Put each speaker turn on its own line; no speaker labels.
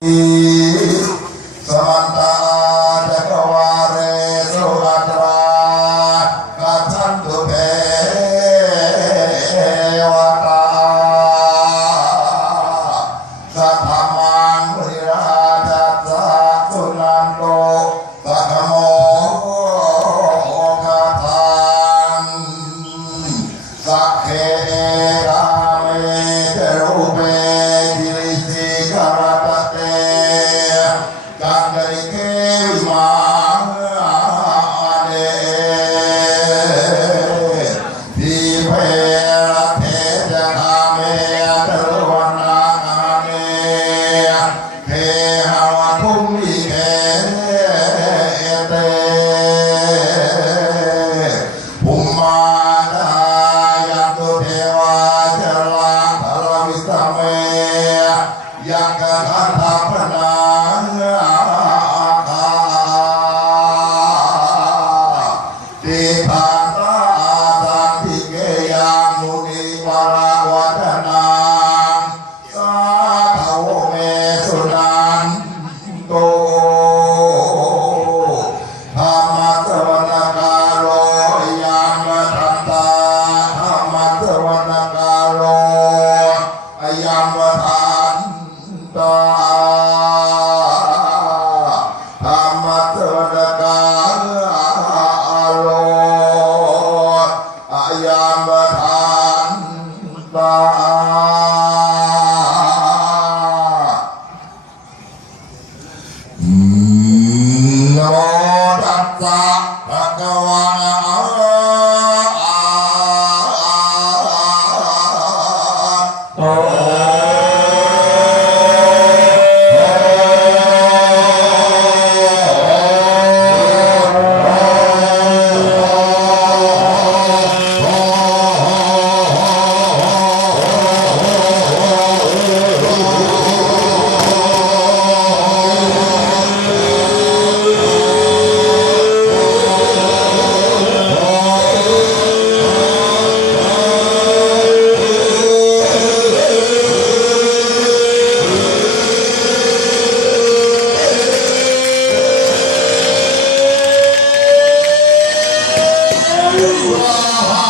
嗯 กัา Are all Allah.